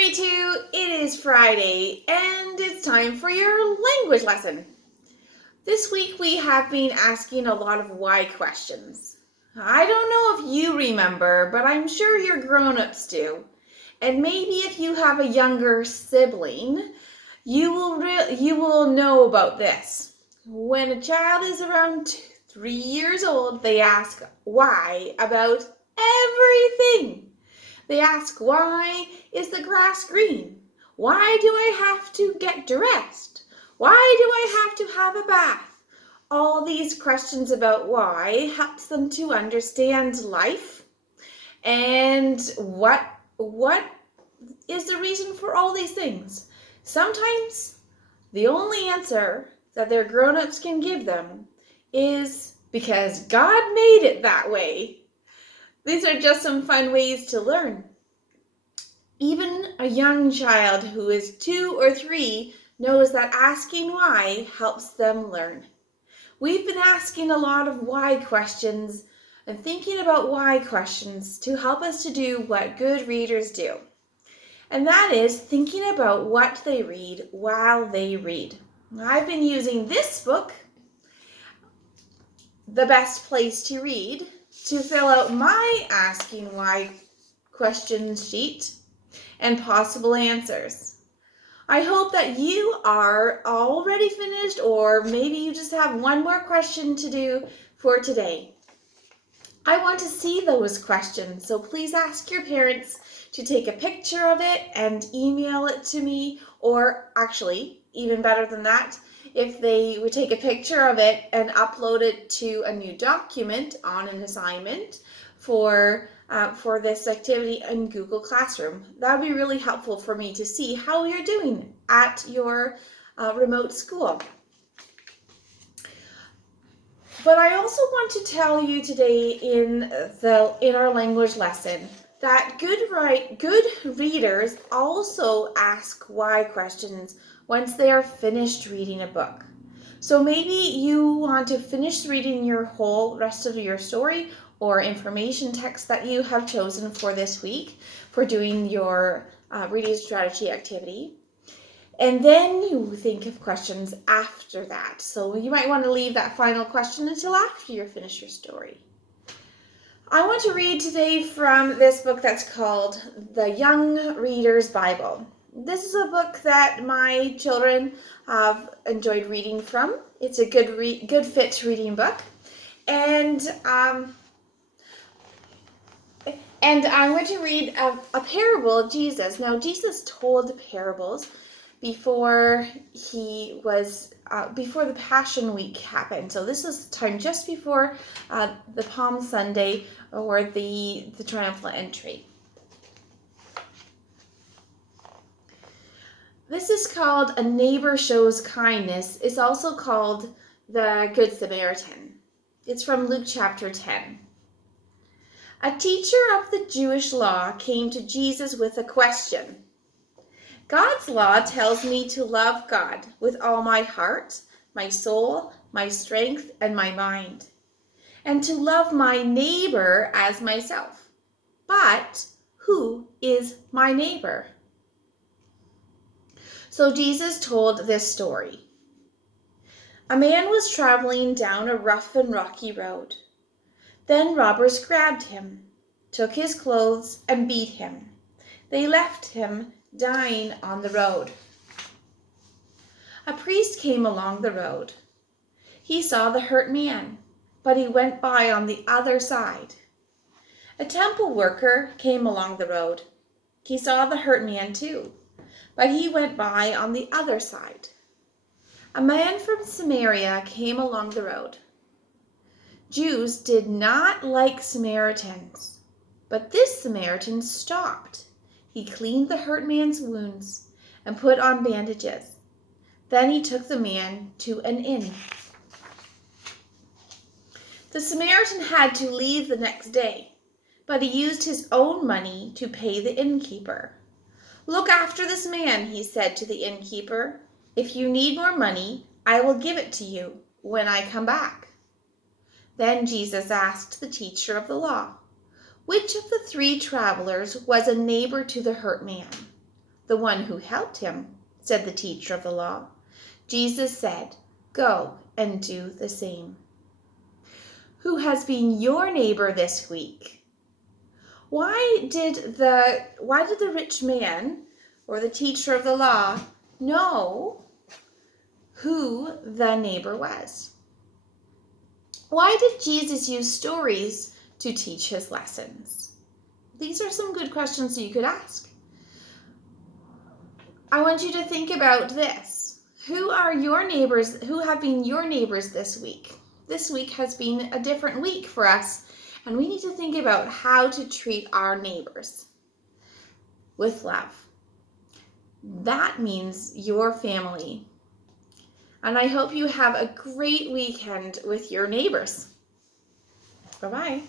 grade 2, it is Friday and it's time for your language lesson. This week we have been asking a lot of why questions. I don't know if you remember, but I'm sure your grown-ups do. And maybe if you have a younger sibling, you will know about this. When a child is around 3 years old, they ask why about everything. They ask, why is the grass green? Why do I have to get dressed? Why do I have to have a bath? All these questions about why helps them to understand life and what is the reason for all these things. Sometimes the only answer that their grown-ups can give them is because God made it that way. These are just some fun ways to learn. Even a young child who is 2 or 3 knows that asking why helps them learn. We've been asking a lot of why questions and thinking about why questions to help us to do what good readers do. And that is thinking about what they read while they read. I've been using this book, The Best Place to Read, to fill out my asking why questions sheet and possible answers. I hope that you are already finished, or maybe you just have one more question to do for today. I want to see those questions, so please ask your parents to take a picture of it and email it to me, or actually, even better than that, if they would take a picture of it and upload it to a new document on an assignment for this activity in Google Classroom. That would be really helpful for me to see how you're doing at your remote school. But I also want to tell you today in our language lesson that good readers also ask why questions once they are finished reading a book. So maybe you want to finish reading your whole rest of your story or information text that you have chosen for this week for doing your reading strategy activity. And then you think of questions after that. So you might want to leave that final question until after you finish your story. I want to read today from this book that's called The Young Reader's Bible. This is a book that my children have enjoyed reading from. It's a good fit reading book. And I'm going to read a parable of Jesus. Now, Jesus told parables before the Passion Week happened. So this is time just before the Palm Sunday or the Triumphal Entry. This is called A Neighbor Shows Kindness. It's also called the Good Samaritan. It's from Luke chapter 10. A teacher of the Jewish law came to Jesus with a question. God's law tells me to love God with all my heart, my soul, my strength, and my mind, and to love my neighbor as myself. But who is my neighbor? So Jesus told this story. A man was traveling down a rough and rocky road. Then robbers grabbed him, took his clothes, and beat him. They left him dying on the road. A priest came along the road. He saw the hurt man, but he went by on the other side. A temple worker came along the road. He saw the hurt man too, but he went by on the other side. A man from Samaria came along the road. Jews did not like Samaritans, but this Samaritan stopped. He cleaned the hurt man's wounds and put on bandages. Then he took the man to an inn. The Samaritan had to leave the next day, but he used his own money to pay the innkeeper. "Look after this man," he said to the innkeeper. "If you need more money, I will give it to you when I come back." Then Jesus asked the teacher of the law, "Which of the 3 travelers was a neighbor to the hurt man?" The one who helped him, said the teacher of the law. Jesus said, go and do the same. Who has been your neighbor this week? Why did the rich man or the teacher of the law know who the neighbor was? Why did Jesus use stories to teach his lessons? These are some good questions that you could ask. I want you to think about this. Who are your neighbors? Who have been your neighbors this week? This week has been a different week for us, and we need to think about how to treat our neighbors with love. That means your family. And I hope you have a great weekend with your neighbors. Bye-bye.